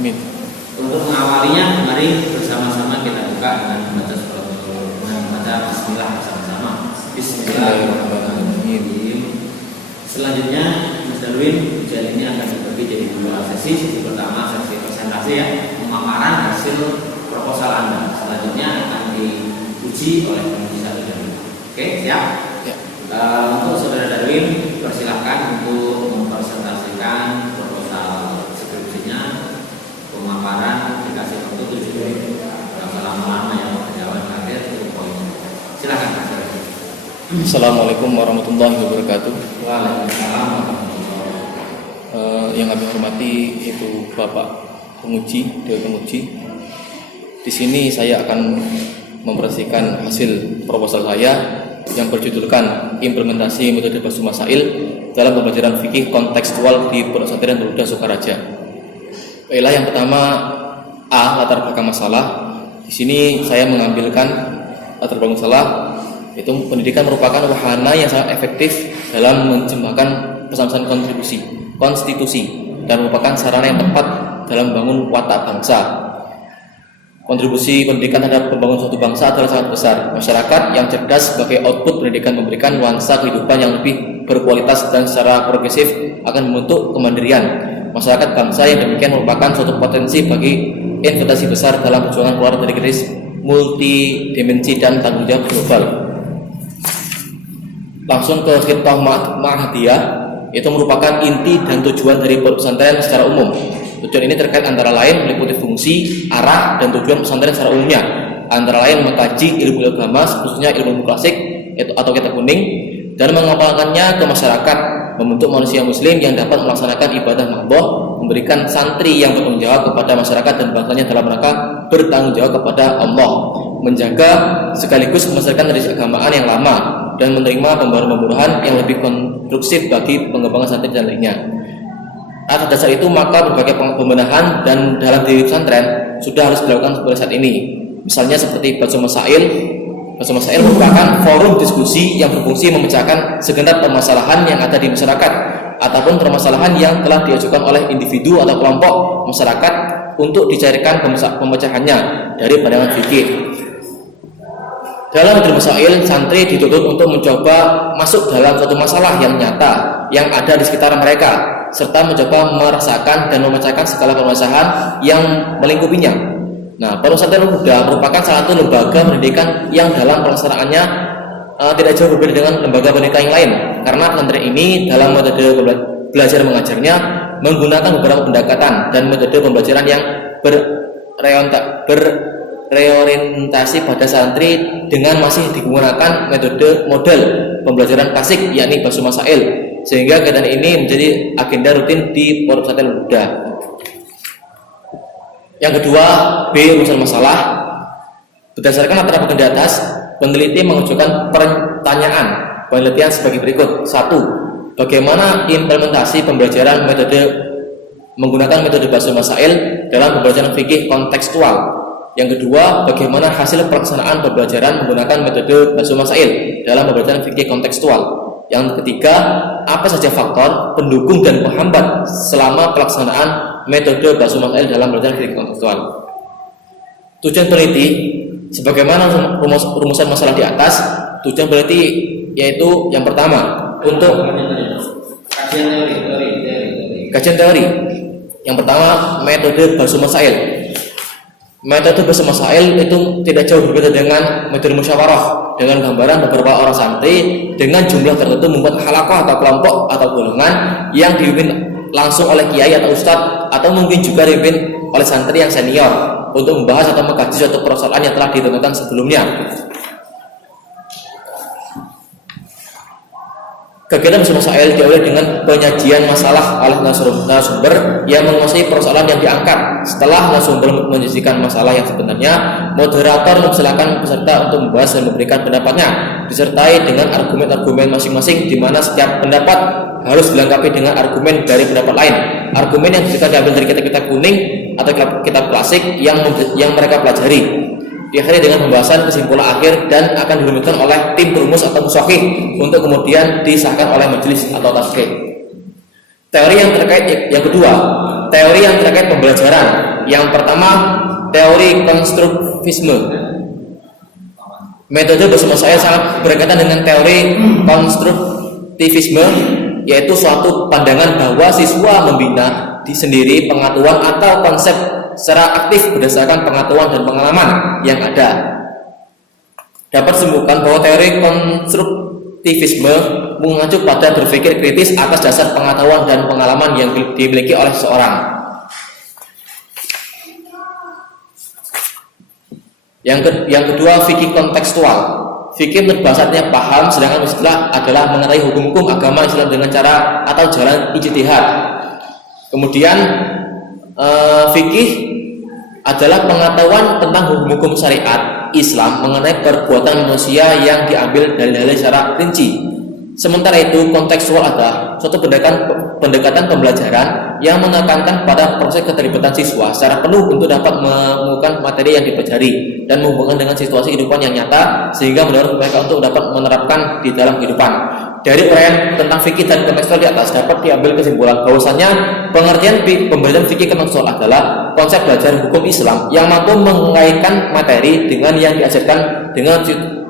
Amin. Untuk mengawalinya, mari bersama-sama kita buka dengan membaca Bismillah bersama-sama. Bismillahirrahmanirrahim. Selanjutnya, Mas Darwin, ujian ini akan dibagi jadi dua sesi. Sesi pertama sesi presentasi ya, pemaparan hasil proposal Anda. Selanjutnya akan diuji oleh penguji satu dan dua. Oke, siap? Ya. Untuk saudara Darwin, persilahkan untuk mempresentasikan proposal skripsinya, pemaparan, dikasih waktu 7 menit. Kalau lama-lama yang berjawab akhir itu poinnya. Silakan Mas Darwin. Assalamualaikum warahmatullahi wabarakatuh. Waalaikumsalam. Yang kami hormati itu Bapak penguji, Dewan Penguji. Di sini saya akan mempresentasikan hasil proposal saya yang berjudulkan implementasi metode Basu Masail dalam pembelajaran fikih kontekstual di Pondok Pesantren Nurul Huda Sukaraja. Baiklah, yang pertama A, latar belakang masalah. Di sini saya mengambilkan latar belakang masalah, itu pendidikan merupakan wahana yang sangat efektif dalam menjembatkan pesan-pesan konstitusi dan merupakan sarana yang tepat dalam membangun watak bangsa. Kontribusi pendidikan terhadap pembangunan suatu bangsa adalah sangat besar. Masyarakat yang cerdas sebagai output pendidikan memberikan nuansa kehidupan yang lebih berkualitas dan secara progresif akan membentuk kemandirian. Masyarakat bangsa yang demikian merupakan suatu potensi bagi investasi besar dalam perjuangan keluar dari krisis multidimensi dan tanggung jawab global. Langsung ke khitbah Ma'hadiyah, itu merupakan inti dan tujuan dari pesantren secara umum. Tujuan ini terkait antara lain meliputi fungsi, arah, dan tujuan pesantren secara umumnya, antara lain mengkaji ilmu agama, khususnya ilmu klasik atau kitab kuning, dan mengamalkannya ke masyarakat, membentuk manusia muslim yang dapat melaksanakan ibadah mahdoh, memberikan santri yang bertanggung jawab kepada masyarakat dan bangsanya dalam rangka bertanggung jawab kepada Allah, menjaga sekaligus melestarikan tradisi keagamaan yang lama, dan menerima pembaruan-pembaruan yang lebih konstruktif bagi pengembangan santri dan lainnya. Atas dasar itu maka berbagai pembenahan dan dalam diri pesantren sudah harus dilakukan pada saat ini. Misalnya seperti Basu Masail. Basu Masail merupakan forum diskusi yang berfungsi memecahkan segenap permasalahan yang ada di masyarakat ataupun permasalahan yang telah diajukan oleh individu atau kelompok masyarakat untuk dicarikan pemecahannya dari pandangan fikih. Dalam Badul Masail, santri dituntut untuk mencoba masuk dalam suatu masalah yang nyata yang ada di sekitar mereka, serta mencoba merasakan dan memecahkan segala permasalahan yang melingkupinya. Nah, Pondok Pesantren Nurul Huda merupakan salah satu lembaga pendidikan yang dalam pelaksanaannya tidak jauh berbeda dengan lembaga pendidikan yang lain, karena pesantren ini dalam metode belajar mengajarnya menggunakan beberapa pendekatan dan metode pembelajaran yang berorientasi pada santri dengan masih digunakan metode model pembelajaran klasik, yakni Basu Masail, sehingga kegiatan ini menjadi agenda rutin di Pondok Pesantren Nurul Huda. Yang kedua, B, urusan masalah. Berdasarkan latar belakang di atas, peneliti mengajukan pertanyaan penelitian sebagai berikut. 1. Bagaimana implementasi pembelajaran menggunakan metode Basu Masail dalam pembelajaran fikih kontekstual? Yang kedua, bagaimana hasil pelaksanaan pembelajaran menggunakan metode Basu Masail dalam pembelajaran fikih kontekstual? Yang ketiga, apa saja faktor pendukung dan penghambat selama pelaksanaan metode Basu Masail dalam pembelajaran fikih kontekstual? Tujuan peneliti, sebagaimana rumusan masalah di atas, tujuan peneliti yaitu yang pertama untuk kajian teori. Yang pertama, metode Basu Masail. Metode Basu Masail itu tidak jauh berbeda dengan metode musyawarah, dengan gambaran beberapa orang santri dengan jumlah tertentu membuat halaqah atau kelompok atau golongan yang dipimpin langsung oleh kiai atau ustadz, atau mungkin juga dipimpin oleh santri yang senior untuk membahas atau mengkaji suatu persoalan yang telah ditentukan sebelumnya. Kegiatan Basu Masail diawali dengan penyajian masalah oleh narasumber yang menguasai persoalan yang diangkat. Setelah narasumber menyajikan masalah yang sebenarnya, moderator mempersilakan peserta untuk membahas dan memberikan pendapatnya, disertai dengan argumen-argumen masing-masing, di mana setiap pendapat harus dilengkapi dengan argumen dari pendapat lain. Argumen yang bisa diambil dari kitab-kitab kuning atau kitab klasik yang mereka pelajari. Diakhiri dengan pembahasan kesimpulan akhir dan akan dirumuskan oleh tim perumus atau musyahih untuk kemudian disahkan oleh majelis atau tasqih. Teori yang terkait yang kedua, teori yang terkait pembelajaran. Yang pertama, teori konstruktivisme. Metode bersama saya sangat berkaitan dengan teori konstruktivisme, yaitu suatu pandangan bahwa siswa membina di sendiri pengetahuan atau konsep secara aktif berdasarkan pengetahuan dan pengalaman yang ada. Dapat disebutkan bahwa teori konstruktivisme mengacu pada berpikir kritis atas dasar pengetahuan dan pengalaman yang dimiliki oleh seseorang. Yang kedua, fikih kontekstual. Fikih menurut bahasanya paham, sedangkan istilah adalah mengetahui hukum-hukum agama Islam dengan cara atau jalan ijtihad. Kemudian fikih adalah pengetahuan tentang hukum-hukum syariat Islam mengenai perbuatan manusia yang diambil dari dalil secara rinci. Sementara itu, kontekstual adalah suatu pendekatan pembelajaran yang menekankan pada proses keterlibatan siswa secara penuh untuk dapat menemukan materi yang dipelajari dan menghubungkan dengan situasi kehidupan yang nyata sehingga mendorong mereka untuk dapat menerapkan di dalam kehidupan. Dari uraian tentang fikih dan kontekstual di atas dapat diambil kesimpulan bahwasannya pengertian pembelajaran fikih kontekstual adalah konsep belajar hukum Islam yang mampu mengaitkan materi dengan yang diajarkan dengan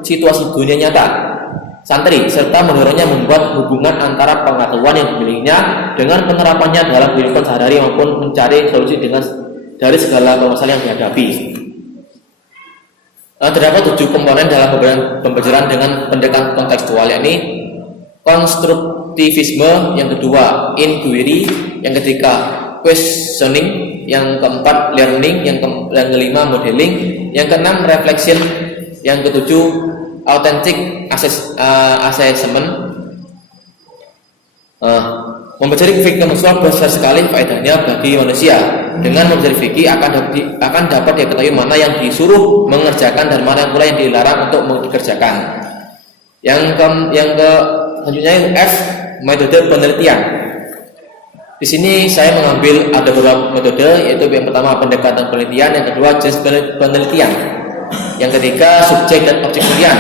situasi dunia nyata santri, serta mendorongnya membuat hubungan antara pengetahuan yang dimilikinya dengan penerapannya dalam kehidupan sehari-hari maupun mencari solusi dari segala permasalahan yang dihadapi. Terdapat 7 komponen dalam pembelajaran dengan pendekatan kontekstual, yakni konstruktivisme, yang kedua inquiry, yang ketiga questioning, yang keempat learning, yang kelima modeling, yang keenam reflection, yang ketujuh authentic assessment. Mempelajari fikih kontekstual besar sekali faedahnya bagi manusia. Dengan mempelajari fikih akan dapat diketahui mana yang disuruh mengerjakan dan mana pula yang dilarang untuk dikerjakan. Selanjutnya F, metode penelitian. Di sini saya mengambil ada beberapa metode, yaitu yang pertama pendekatan penelitian, yang kedua jenis penelitian, yang ketiga subjek dan objek penelitian.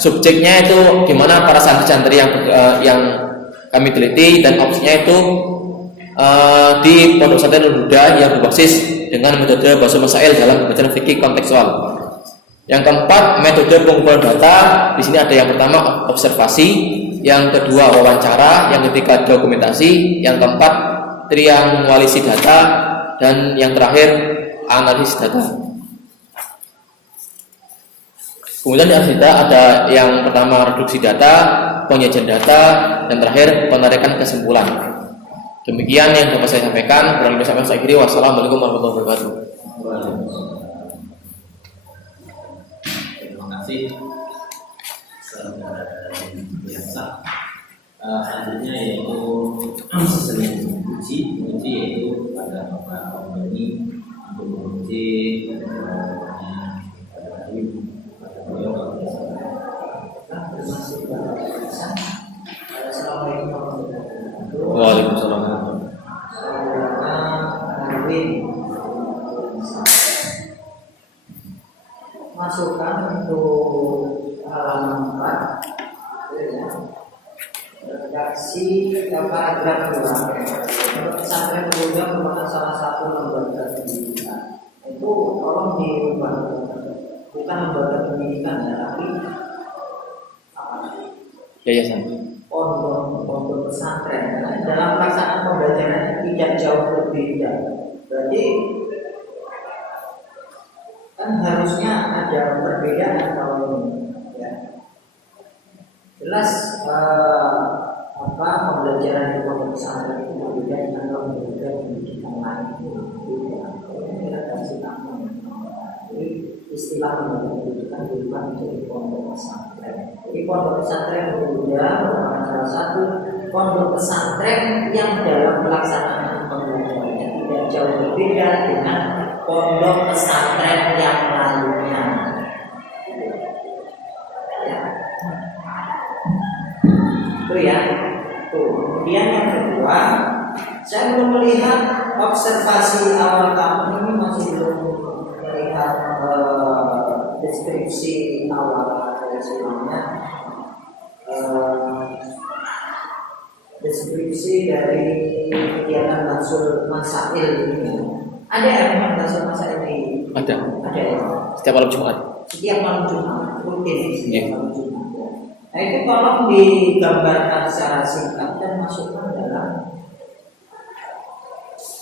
Subjeknya itu gimana para santri-santri yang kami teliti, dan objeknya itu di Pondok Pesantren Huda yang berbasis dengan metode bahasa masail dalam pembelajaran fikih kontekstual. Yang keempat, metode pengumpulan data. Di sini ada yang pertama observasi, yang kedua wawancara, yang ketiga dokumentasi, yang keempat triangulasi data, dan yang terakhir analisis data. Kemudian di akhir data ada yang pertama reduksi data, penyajian data, dan terakhir penarikan kesimpulan. Demikian yang dapat saya sampaikan. Kurang lebih sampai saya akhiri. Wassalamualaikum warahmatullahi wabarakatuh. Terima kasih. Selanjutnya yaitu sesi uji yaitu pada Bapak ini untuk menguji Waalaikumsalam. Masukan untuk halaman 4 redaksi paragraf 2. Pesantren Huda merupakan salah satu lembaga pendidikan. Itu tolong diubah, bukan lembaga pendidikan ya, tapi Yayasan. Pondok pesantren. Dalam pelaksanaan pembelajaran tidak jauh berbeda. Berarti kan harusnya ada perbedaan kalau ini, ya. Jelas pembelajaran di pondok pesantren itu berbeda dengan lembaga pendidikan lain itu berbeda. Ini redaksi taman. Jadi istilah lembaga pendidikan berubah menjadi pondok pesantren. Jadi pondok pesantren Huda merupakan salah satu pondok pesantren yang dalam pelaksanaan pembelajarannya tidak jauh berbeda dengan pondok pesantren yang lainnya. Ya. Itu ya. Tuh. Kemudian yang kedua, saya belum melihat observasi awal kamu ini, masih belum melihat deskripsi awal dari sebelumnya. deskripsi dari kegiatan Basul Masail ini. Ada yang memang Basul Masail ini? Ada. Ada ya. Setiap malam Jumat. Setiap malam Jumat, rutin setiap Iya. malam Jumat. Nah itu tolong digambarkan secara singkat dan masukkan dalam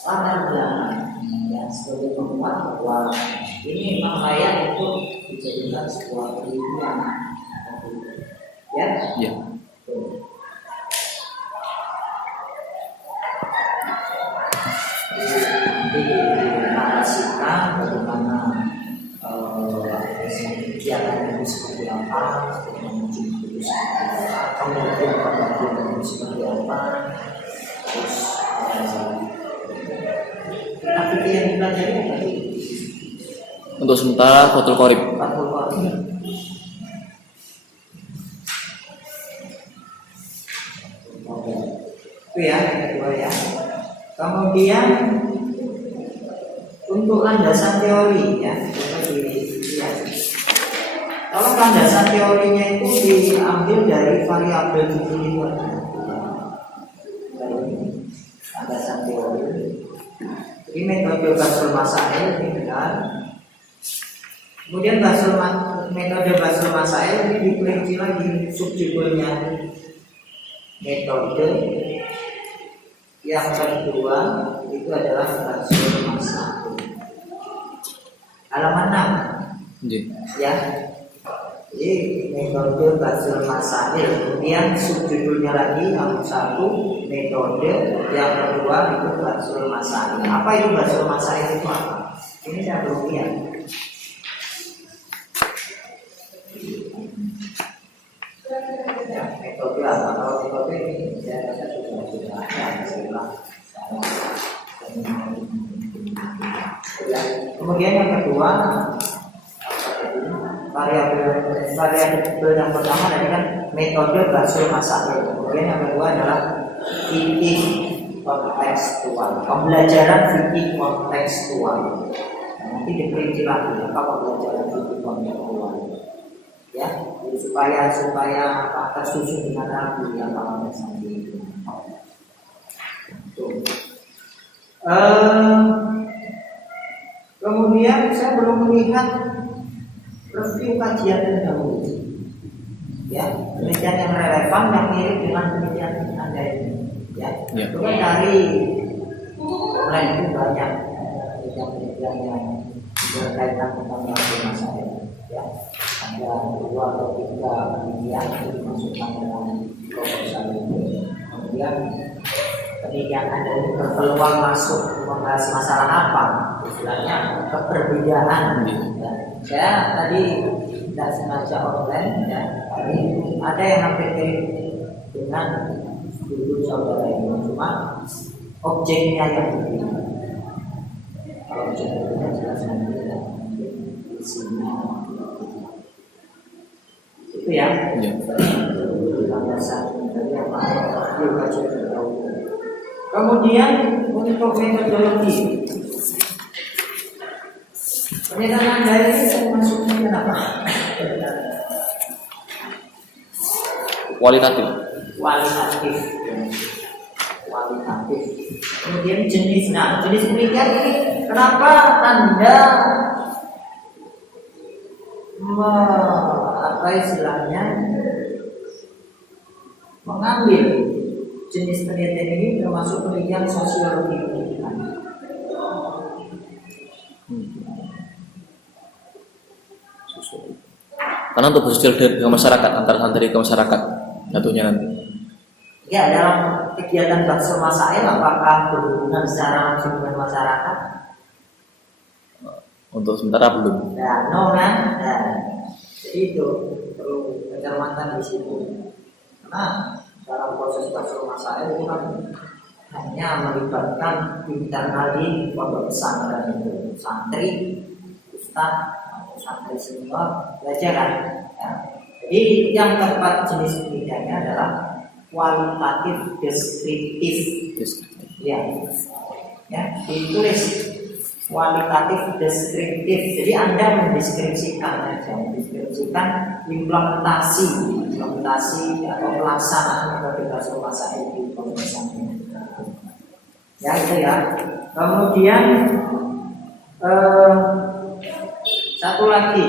latar belakang ya, sebagai penguat bahwa ini memang layak untuk dijadikan sebuah penelitian. Ya. Iya. Dinarasikan bagaimana kegiatan itu seperti apa, kemudian itu seperti apa, kemudian pembagian itu seperti apa, terus kita yang dipelajari apa itu? Untuk sementara Fathul Qorib. Fathul Qorib. Oke. Itu ya, yang kedua ya. Kemudian untuk landasan teori ya, coba dilihat. Kalau landasan teorinya itu diambil dari variabel itu landasan teori. Ini metode Basul Masail ini benar. Kemudian metode Basul Masail ini diperinci lagi subjudulnya metode. Yang kedua itu adalah Basul Masail. Halaman 6 Iya. ya. Jadi metode Basul Masail. Kemudian subjudulnya lagi yang satu metode, yang kedua itu Basul Masail. Apa itu Basul Masail itu apa? Ini saya belum lihat. Ya, metode apa? Kalau metode ini saya rasa sudah ada istilah. Ya. Kemudian yang kedua variabel yang pertama tadi kan metode Basul Masail. Kemudian yang kedua adalah fikih kontekstual, pembelajaran fikih kontekstual. Nanti diperinci lagi apa pembelajaran fikih kontekstual. Ya, jadi supaya tersusun dengan rapi yang namanya sendiri. Kemudian saya belum melihat review kajian terdahulu. Ya, penelitian yang relevan yang mirip dengan penelitian Anda ini. Ya, itu kan dari online itu banyak penelitian yang berkaitan tentang masalah. Ya, ada 2 atau 3 penelitian yang dimasukkan dalam proposal ini. Kemudian penelitian Anda ini berpeluang masuk membahas masalah apa? Istilahnya keperbedaan. Ya. Saya tadi tidak sengaja online ya, tadi ada yang hampir mirip dengan judul saudara ini, cuma objeknya yang berbeda. Kalau objeknya jelas nanti ya, isinya itu ya. Landasan dari apa? Kemudian untuk metodologi. Pernyataan Anda ini saya masuknya kenapa? Kualitatif. Kualitatif. Kemudian jenis. Nah, jenis penelitian ini kenapa Anda apa istilahnya mengambil jenis penelitian ini termasuk penelitian sosiologi pendidikan? Karena untuk bersosial ke masyarakat, antar santri ke masyarakat jatuhnya nanti. Ya, dalam kegiatan Basul Masail apakah berhubungan secara langsung dengan masyarakat? Untuk sementara belum. Nah, no kan? Nah, jadi itu perlu pencermatan di situ. Karena dalam proses Basul Masail itu kan hanya melibatkan internal di pondok pesantren itu, santri, ustaz, santri senior, belajar kan? Ya. Jadi yang keempat jenis penelitiannya adalah kualitatif deskriptif. Ya, ditulis kualitatif deskriptif. Jadi Anda mendeskripsikan implementasi atau pelaksanaan metode Basul Masail di pembahasannya. Ya itu ya. Kemudian satu lagi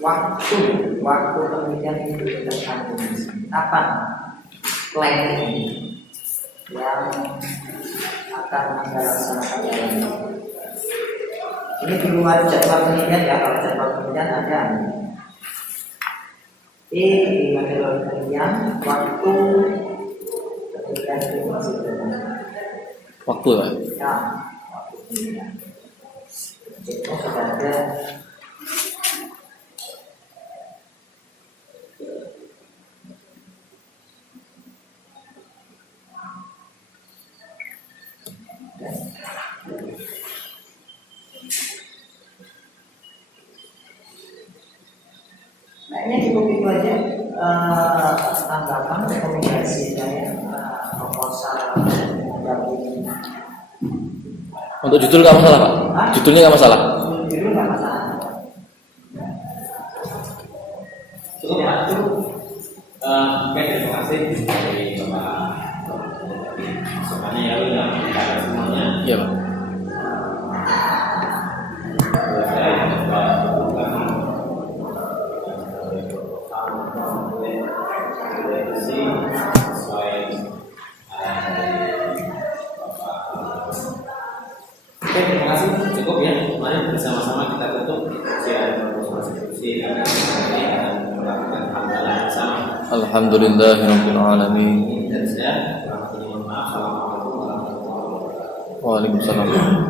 waktu penelitian itu kita kandung kapan planning yang akan Anda laksanakan dalam ini di luar jadwal penelitian ya. Kalau jadwal penelitian ada di jadwal penelitian waktu penelitian itu masih berapa? Waktu lah. Ya, waktu penelitian itu sudah ada. Nah ini cukup itu aja tanggapan rekomendasi saya proposal mendampingi. Untuk judul nggak masalah Pak? Judulnya nggak masalah? Judul nggak masalah. Cukup Pak, cukup. Oke, terima kasih dari Bapak. Masukannya ya udah kita semuanya. Iya Pak. Oke, terima kasih. Cukup ya. Mari bersama-sama kita tutup kajian proposal skripsi karena kita akan melakukan hamdalah bersama. Alhamdulillahirabbil alamin. Dan saya kurang lebih mohon maaf. Assalamualaikum warahmatullahi wabarakatuh. Waalaikumsalam.